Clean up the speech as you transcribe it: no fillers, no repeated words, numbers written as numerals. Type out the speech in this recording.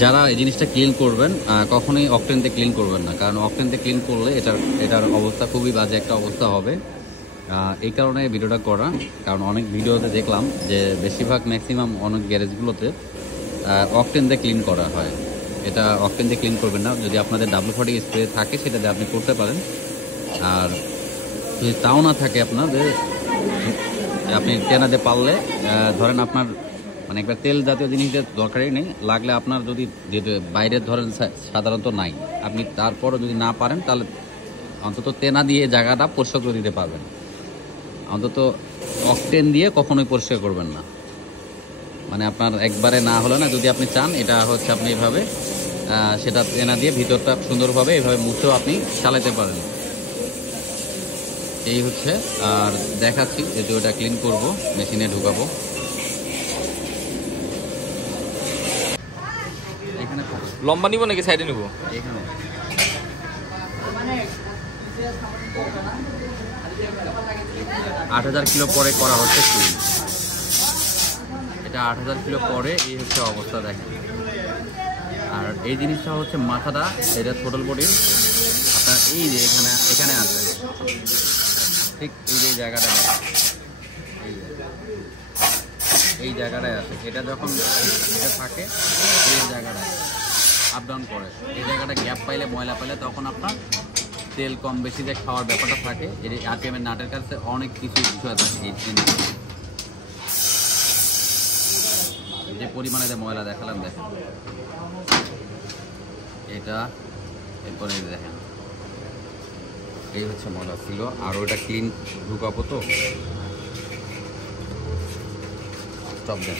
যারা এই জিনিসটা ক্লিন করবেন কখনোই অকটেনতে ক্লিন করবেন না, কারণ অকটেনতে ক্লিন করলে এটার অবস্থা খুবই বাজে একটা অবস্থা হবে। এই কারণে ভিডিওটা করা, কারণ অনেক ভিডিওতে দেখলাম যে বেশিরভাগ ম্যাক্সিমাম অনেক গ্যারেজগুলোতে অকটেন দিয়ে ক্লিন করা হয়। এটা অকটেন দিয়ে ক্লিন করবেন না। যদি আপনাদের W40 স্প্রে থাকে সেটা দিয়ে আপনি করতে পারেন। আর যদি তাও না থাকে আপনাদের, আপনি টেনাতে পারলে ধরেন আপনার মানে একবার তেল জাতীয় জিনিসের দরকারই নেই, লাগলে আপনার যদি যেটা বাইরের ধরেন সাধারণত নাই, আপনি তারপরও যদি না পারেন তাহলে অন্তত তেনা দিয়ে জায়গাটা পরিষ্কার করে দিতে পারবেন। অন্তত অকটেন দিয়ে কখনোই পরিষ্কার করবেন না, মানে আপনার একবারে না হলে না। যদি আপনি চান এটা হচ্ছে আপনি এইভাবে সেটা তেনা দিয়ে ভিতরটা সুন্দরভাবে এইভাবে মুছেও আপনি চালাতে পারেন। এই হচ্ছে। আর দেখাচ্ছি যে ওটা ক্লিন করব, মেশিনে ঢুকাবো। এখানে লম্বা নিব নাকি সাইডে নিব? এখানে 8000 কিলো পরে করা হচ্ছে ক্লিন। এটা 8000 কিলো পরে এই হচ্ছে অবস্থা, দেখেন। আর এই জিনিসটা হচ্ছে মাথাটা, এটা টোটাল বডির আপনার এই যে এখানে আছে, ঠিক এই যে জায়গাটা এই জায়গাটায় আছে। এটা যখন এটা থাকে এই জায়গাটায় আপ ডাউন করে, এই জায়গাটা গ্যাপ পাইলে, ময়লা পাইলে তখন আপনার তেল কম বেশি যে খাওয়ার ব্যাপারটা থাকে। এর RPM এর নাটের কাছে অনেক কিছু বিষয় থাকে। এই যে পরিমাণে যে ময়লা দেখালাম, দেখেন এটা, এরপরে দেখেন এই হচ্ছে ময়লা ছিল। আর ওটা ক্লিন ঢুকাবো তো, সব দেন।